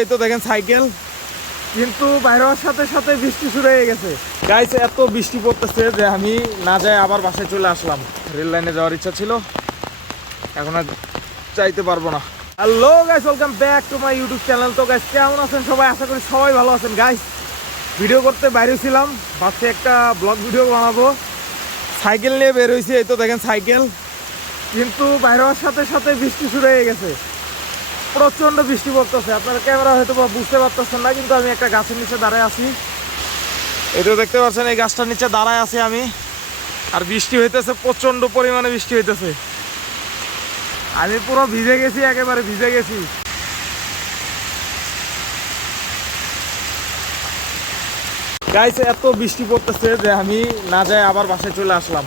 এই তো দেখেন সাইকেল। কিন্তু বাইরে সাথে সাথে বৃষ্টি শুরু হয়ে গেছে। গাইস এত বৃষ্টি পড়তেছে যে আমি না যাই আবার বাসায় চলে আসলাম। রেল লাইনে যাওয়ার ইচ্ছা ছিল। এখন আর চাইতে পারব না। Hello guys welcome back to my YouTube channel তো গাইস কেমন আছেন সবাই? আশা করি সবাই ভালো আছেন। গাইস ভিডিও করতে বাইরে ছিলাম। ভাবছি একটা ব্লগ ভিডিও বানাবো। সাইকেল নিয়ে বের হয়েছি। এই তো দেখেন সাইকেল। কিন্তু বাইরে সাথে সাথে বৃষ্টি শুরু হয়ে গেছে। প্রচণ্ড বৃষ্টি পড়তেছে। আপনার ক্যামেরা হয়তো বা বুঝতে পারতেছেন না, কিন্তু আমি একটা গাছের নিচে দাঁড়ায় আছি। এটা দেখতে পাচ্ছেন, এই গাছটার নিচে দাঁড়ায় আছি আমি। আর বৃষ্টি হইতেছে প্রচণ্ড পরিমাণে বৃষ্টি হইতেছে। আমি পুরো ভিজে গেছি, একেবারে ভিজে গেছি। গাইছে এত বৃষ্টি পড়তেছে যে আমি না যাই আবার বাসায় চলে আসলাম।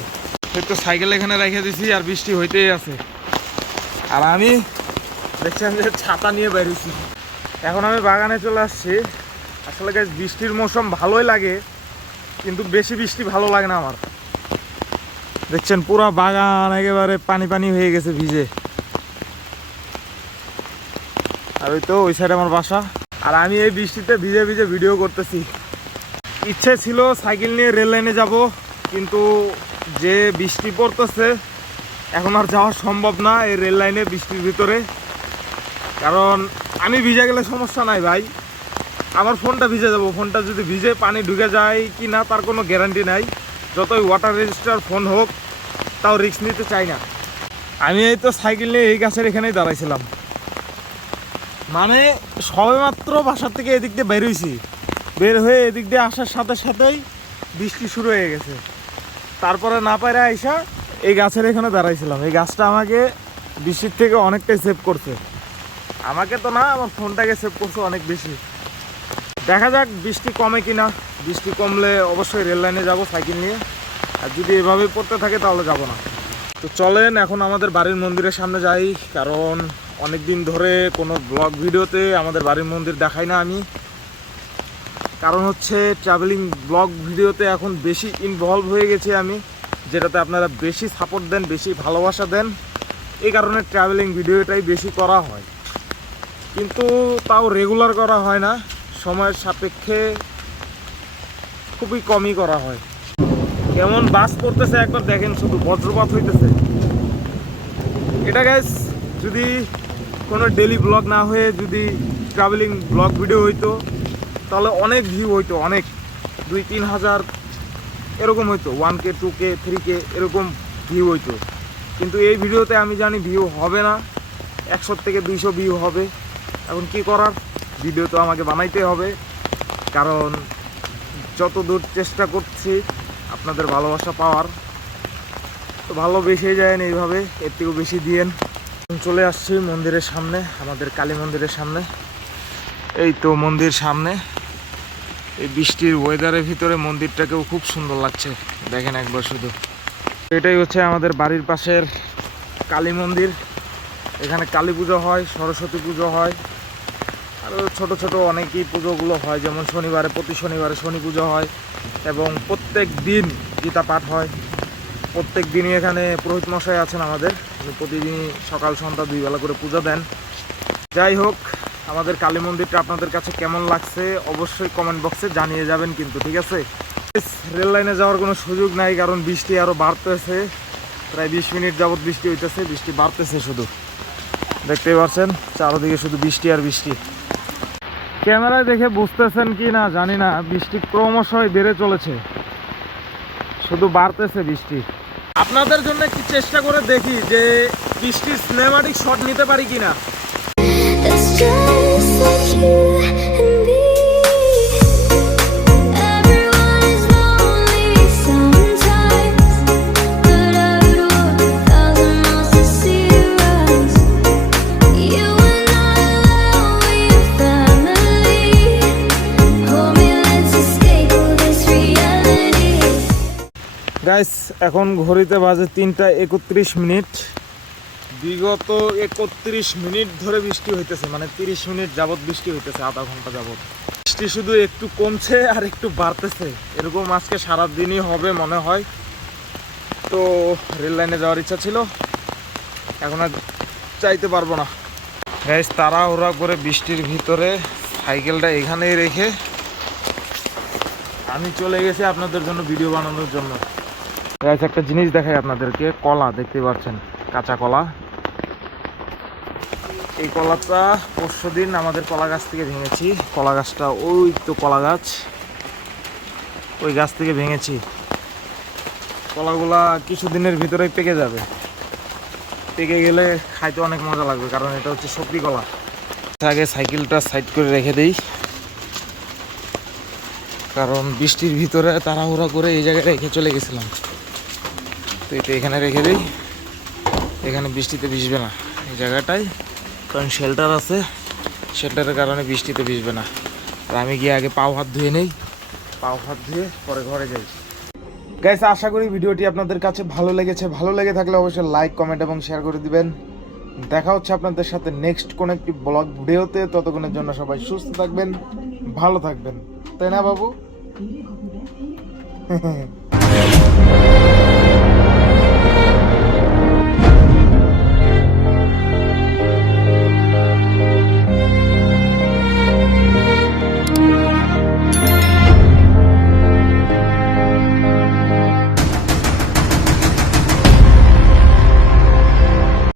একটু সাইকেল এখানে রেখে দিছি, আর বৃষ্টি হইতেই আছে। আর আমি দেখছেন যে ছাতা নিয়ে বেরিয়েছি এখন আমি বাগানে চলে আসছি। আসলে গাছ বৃষ্টির মৌসুম ভালোই লাগে, কিন্তু বেশি বৃষ্টি ভালো লাগে না আমার। দেখছেন পুরো বাগান একেবারে পানি পানি হয়ে গেছে ভিজে। আর ওই তো ওই সাইডে আমার বাসা। আর আমি এই বৃষ্টিতে ভিজে ভিজে ভিডিও করতেছি। ইচ্ছে ছিল সাইকেল নিয়ে রেল লাইনে যাব, কিন্তু যে বৃষ্টি পড়তেছে, এখন আর যাওয়া সম্ভব না এই রেল লাইনে বৃষ্টির ভিতরে। কারণ আমি ভিজে গেলে সমস্যা নাই ভাই। আমার ফোনটা ভিজে যাব। ফোনটা যদি ভিজে পানি ঢুকে যায় কি না, তার কোনো গ্যারান্টি নাই। যতই ওয়াটার রেজিস্টার ফোন হোক, তাও রিস্ক নিতে চাই না। আমি এই তো সাইকেল নিয়ে এই গাছের এখানেই দাঁড়াইছিলাম। মানে সবেমাত্র বাসার থেকে এদিক দিয়ে বের হয়েছি বের হয়ে এদিক দিয়ে আসার সাথে সাথেই বৃষ্টি শুরু হয়ে গেছে। তারপরে না পারে আইসা এই গাছের এখানে দাঁড়াইছিলাম। এই গাছটা আমাকে বৃষ্টির থেকে অনেকটাই সেভ করছে। আমাকে তো না, আমার ফোনটাকে সেভ করছে অনেক বেশি। দেখা যাক বৃষ্টি কমে কি না বৃষ্টি কমলে অবশ্যই রেল লাইনে যাব সাইকেল নিয়ে। আর যদি এভাবে পড়তে থাকে তাহলে যাব না। তো চলেন, এখন আমাদের বাড়ির মন্দিরের সামনে যাই, কারণ অনেক দিন ধরে কোনো ব্লগ ভিডিওতে আমাদের বাড়ির মন্দির দেখাই না আমি। কারণ হচ্ছে ট্রাভেলিং ব্লগ ভিডিওতে এখন বেশি ইনভলভ হয়ে গেছি আমি, যেটাতে আপনারা বেশি সাপোর্ট দেন, বেশি ভালোবাসা দেন। এই কারণে ট্রাভেলিং ভিডিওটাই বেশি করা হয়। কিন্তু তাও রেগুলার করা হয় না। সময়ের সাপেক্ষে খুবই কমই করা হয়। কেমন বাস করতেছে একবার দেখেন, শুধু বজ্রপাত হইতেছে। এটা গ্যাস যদি কোনো ডেলি ব্লগ না হয়ে যদি ট্রাভেলিং ব্লগ ভিডিও হইতো, তাহলে অনেক ভিউ হইতো, অনেক। দুই, তিন হাজার এরকম হইতো one K two K three K এরকম ভিউ হইতো। কিন্তু এই ভিডিওতে আমি জানি ভিউ হবে না। একশো থেকে দুইশো ভিউ হবে। এখন কি করার? ভিডিও তো আমাকে বানাইতে হবে। কারণ যত দূর চেষ্টা করছি, আপনাদের ভালোবাসা পাওয়ার, তো ভালোবেসে যায় এইভাবে, এর থেকেও বেশি দিয়েন চলে আসছি মন্দিরের সামনে, আমাদের কালী মন্দিরের সামনে। এই তো মন্দির সামনে। এই বৃষ্টির ওয়েদারের ভিতরে মন্দিরটাকেও খুব সুন্দর লাগছে। দেখেন একবার শুধু। এটাই হচ্ছে আমাদের বাড়ির পাশের কালী মন্দির। এখানে কালী পুজো হয়, সরস্বতী পুজো হয়। আরও ছোট ছোট অনেকই পুজোগুলো হয়, যেমন শনিবারে, প্রতি শনিবারে শনি পুজো হয় এবং প্রত্যেক দিন গীতা পাঠ হয়। প্রত্যেক দিনই এখানে পুরোহিত মশাই আছেন আমাদের প্রতিদিনই সকাল, সন্ধ্যা দুই বেলা করে পূজা দেন। যাই হোক, আমাদের কালী মন্দিরটা আপনাদের কাছে কেমন লাগছে অবশ্যই কমেন্ট বক্সে জানিয়ে যাবেন কিন্তু, ঠিক আছে? রেল লাইনে যাওয়ার কোনো সুযোগ নাই, কারণ বৃষ্টি আরও বাড়তেছে। প্রায় বিশ মিনিট যাবৎ বৃষ্টি হইতেছে, বৃষ্টি বাড়তেছে শুধু। দেখতেই পাচ্ছেন চারদিকে শুধু বৃষ্টি আর বৃষ্টি। ক্যামেরায় দেখে বুঝতেছেন কি না জানি না। বৃষ্টি ক্রমশই বেড়ে চলেছে। শুধু বাড়তেছে বৃষ্টি। আপনাদের জন্য একটু চেষ্টা করে দেখি যে বৃষ্টির সিনেমাটিক শট নিতে পারি কিনা। গাইস এখন ঘড়িতে বাজে তিনটা একত্রিশ মিনিট। বিগত একত্রিশ মিনিট ধরে বৃষ্টি হইতেছে মানে তিরিশ মিনিট যাবৎ বৃষ্টি হইতেছে, আধা ঘণ্টা যাবৎ। বৃষ্টি শুধু একটু কমছে আর একটু বাড়তেছে, এরকম আজকে সারাদিনই হবে মনে হয়। তো রেল লাইনে যাওয়ার ইচ্ছা ছিল, এখন আর চাইতে পারব না। গাইস তাড়াহুড়া করে বৃষ্টির ভিতরে সাইকেলটা এখানেই রেখে আমি চলে গেছি আপনাদের জন্য ভিডিও বানানোর জন্য। গাইস একটা জিনিস দেখাই আপনাদেরকে, কলা দেখতে পাচ্ছেন, কাঁচা কলা। এই কলাটা পরশু দিন আমাদের কলা গাছ থেকে ভেঙেছি। কলা গাছটা, ওই তো কলা গাছ, ওই গাছ থেকে ভেঙেছি। কলাগুলা কিছুদিনের ভিতরেই পেকে যাবে। পেকে গেলে খাইতে অনেক মজা লাগবে, কারণ এটা হচ্ছে সবজি কলা। আগে সাইকেলটা সাইড করে রেখে দেই। কারণ বৃষ্টির ভিতরে তাড়াহুড়া করে এই জায়গায় রেখে চলে গেছিলাম। তো এটা এখানে রেখে দিই। এখানে বৃষ্টিতে ভিজবে না। এই জায়গাটায়, কারণ শেল্টার আছে। শেল্টারের কারণে বৃষ্টিতে ভিজবে না। আর আমি গিয়ে আগে পাও হাত ধুয়ে নেই। পাও হাত ধুয়ে পরে ঘরে যাই। গাইস আশা করি ভিডিওটি আপনাদের কাছে ভালো লেগেছে। ভালো লেগে থাকলে অবশ্যই লাইক কমেন্ট এবং শেয়ার করে দিবেন। দেখা হচ্ছে আপনাদের সাথে নেক্সট কোন একটি ব্লগ ভিডিওতে। ততক্ষণের জন্য সবাই সুস্থ থাকবেন, ভালো থাকবেন। তাই না, বাবু?